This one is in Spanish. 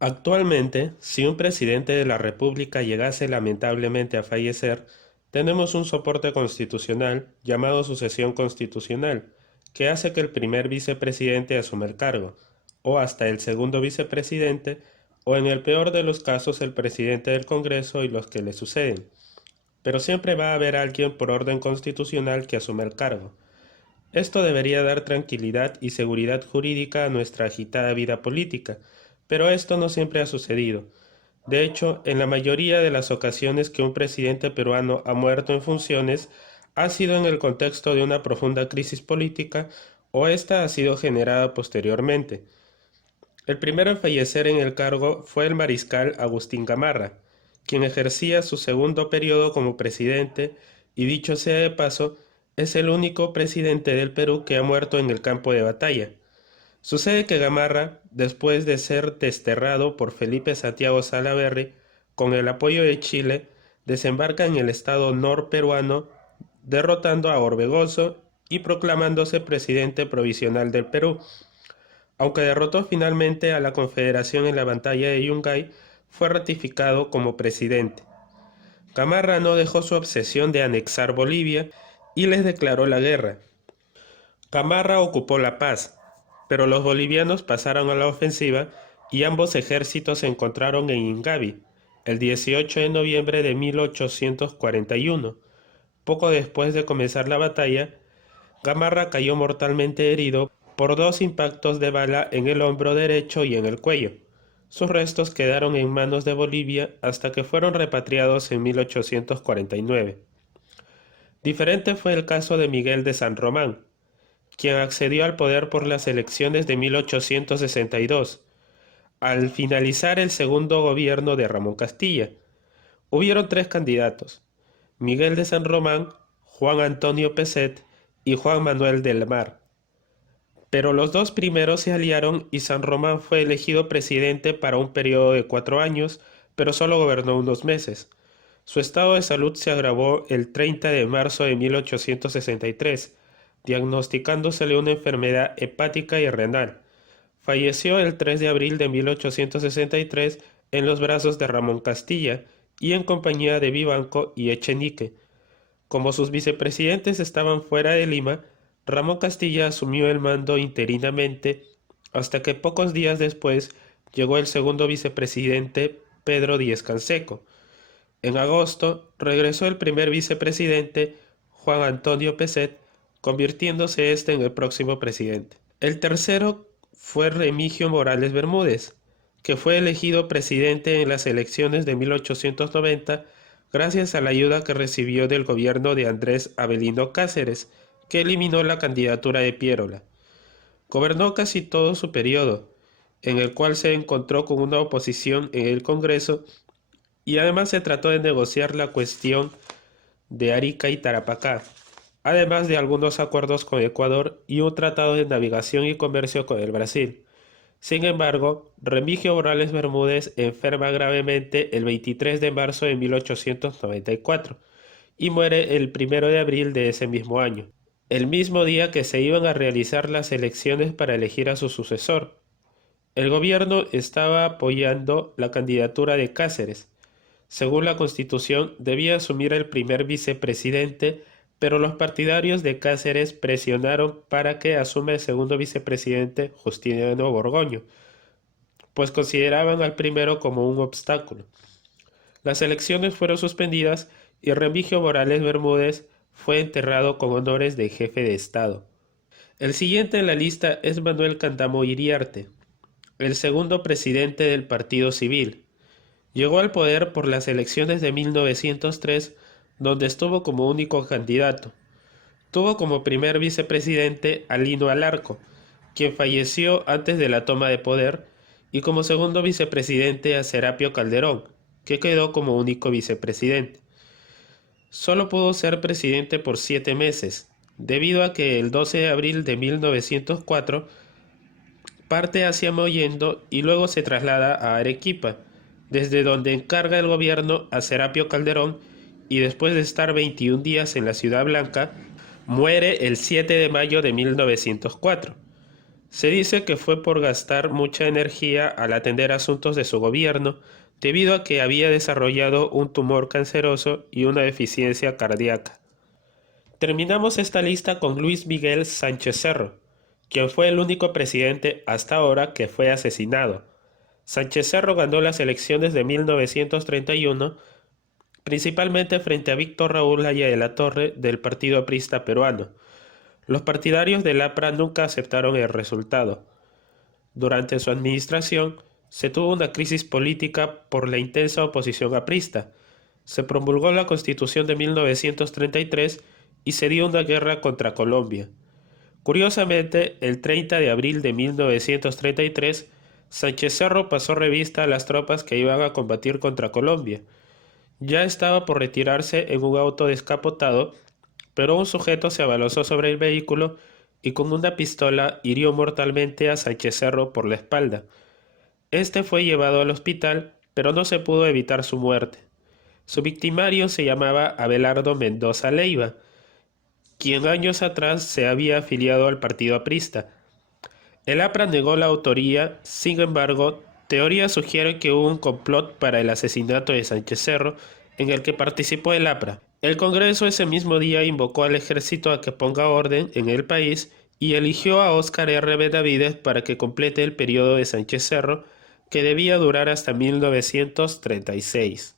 Actualmente, si un presidente de la República llegase lamentablemente a fallecer, tenemos un soporte constitucional llamado sucesión constitucional, que hace que el primer vicepresidente asuma el cargo, o hasta el segundo vicepresidente, o en el peor de los casos el presidente del Congreso y los que le suceden. Pero siempre va a haber alguien por orden constitucional que asume el cargo. Esto debería dar tranquilidad y seguridad jurídica a nuestra agitada vida política, pero esto no siempre ha sucedido. De hecho, en la mayoría de las ocasiones que un presidente peruano ha muerto en funciones, ha sido en el contexto de una profunda crisis política o esta ha sido generada posteriormente. El primero en fallecer en el cargo fue el mariscal Agustín Gamarra, quien ejercía su segundo periodo como presidente y dicho sea de paso, es el único presidente del Perú que ha muerto en el campo de batalla. Sucede que Gamarra, después de ser desterrado por Felipe Santiago Salaverry, con el apoyo de Chile, desembarca en el estado norperuano, derrotando a Orbegoso y proclamándose presidente provisional del Perú. Aunque derrotó finalmente a la Confederación en la batalla de Yungay, fue ratificado como presidente. Gamarra no dejó su obsesión de anexar Bolivia y les declaró la guerra. Gamarra ocupó La Paz, pero los bolivianos pasaron a la ofensiva y ambos ejércitos se encontraron en Ingavi el 18 de noviembre de 1841. Poco después de comenzar la batalla, Gamarra cayó mortalmente herido por dos impactos de bala en el hombro derecho y en el cuello. Sus restos quedaron en manos de Bolivia hasta que fueron repatriados en 1849. Diferente fue el caso de Miguel de San Román, quien accedió al poder por las elecciones de 1862, al finalizar el segundo gobierno de Ramón Castilla. Hubieron tres candidatos: Miguel de San Román, Juan Antonio Peset y Juan Manuel del Mar. Pero los dos primeros se aliaron y San Román fue elegido presidente para un periodo de 4 años, pero solo gobernó unos meses. Su estado de salud se agravó el 30 de marzo de 1863, diagnosticándosele una enfermedad hepática y renal. Falleció el 3 de abril de 1863 en los brazos de Ramón Castilla y en compañía de Vivanco y Echenique. Como sus vicepresidentes estaban fuera de Lima, Ramón Castilla asumió el mando interinamente hasta que pocos días después llegó el segundo vicepresidente Pedro Díez-Canseco. En agosto regresó el primer vicepresidente Juan Antonio Peset, convirtiéndose este en el próximo presidente. El tercero fue Remigio Morales Bermúdez, que fue elegido presidente en las elecciones de 1890 gracias a la ayuda que recibió del gobierno de Andrés Avelino Cáceres, que eliminó la candidatura de Pierola. Gobernó casi todo su periodo, en el cual se encontró con una oposición en el Congreso y además se trató de negociar la cuestión de Arica y Tarapacá, además de algunos acuerdos con Ecuador y un tratado de navegación y comercio con el Brasil. Sin embargo, Remigio Morales Bermúdez enferma gravemente el 23 de marzo de 1894 y muere el 1 de abril de ese mismo año, el mismo día que se iban a realizar las elecciones para elegir a su sucesor. El gobierno estaba apoyando la candidatura de Cáceres. Según la Constitución, debía asumir el primer vicepresidente, pero los partidarios de Cáceres presionaron para que asuma el segundo vicepresidente Justiniano Borgoño, pues consideraban al primero como un obstáculo. Las elecciones fueron suspendidas y Remigio Morales Bermúdez fue enterrado con honores de jefe de Estado. El siguiente en la lista es Manuel Candamo Iriarte, el segundo presidente del Partido Civil. Llegó al poder por las elecciones de 1903, donde estuvo como único candidato. Tuvo como primer vicepresidente a Lino Alarco, quien falleció antes de la toma de poder, y como segundo vicepresidente a Serapio Calderón, que quedó como único vicepresidente. Solo pudo ser presidente por 7 meses, debido a que el 12 de abril de 1904 parte hacia Mollendo y luego se traslada a Arequipa, desde donde encarga el gobierno a Serapio Calderón y después de estar 21 días en la Ciudad Blanca, muere el 7 de mayo de 1904. Se dice que fue por gastar mucha energía al atender asuntos de su gobierno, debido a que había desarrollado un tumor canceroso y una deficiencia cardíaca. Terminamos esta lista con Luis Miguel Sánchez Cerro, quien fue el único presidente hasta ahora que fue asesinado. Sánchez Cerro ganó las elecciones de 1931, principalmente frente a Víctor Raúl Haya de la Torre del Partido Aprista Peruano. Los partidarios del APRA nunca aceptaron el resultado. Durante su administración, se tuvo una crisis política por la intensa oposición aprista. Se promulgó la Constitución de 1933 y se dio una guerra contra Colombia. Curiosamente, el 30 de abril de 1933, Sánchez Cerro pasó revista a las tropas que iban a combatir contra Colombia. Ya estaba por retirarse en un auto descapotado, pero un sujeto se abalanzó sobre el vehículo y con una pistola hirió mortalmente a Sánchez Cerro por la espalda. Este fue llevado al hospital, pero no se pudo evitar su muerte. Su victimario se llamaba Abelardo Mendoza Leiva, quien años atrás se había afiliado al partido aprista. El APRA negó la autoría, sin embargo, teorías sugieren que hubo un complot para el asesinato de Sánchez Cerro en el que participó el APRA. El Congreso ese mismo día invocó al ejército a que ponga orden en el país y eligió a Óscar R. Benavides para que complete el periodo de Sánchez Cerro, que debía durar hasta 1936.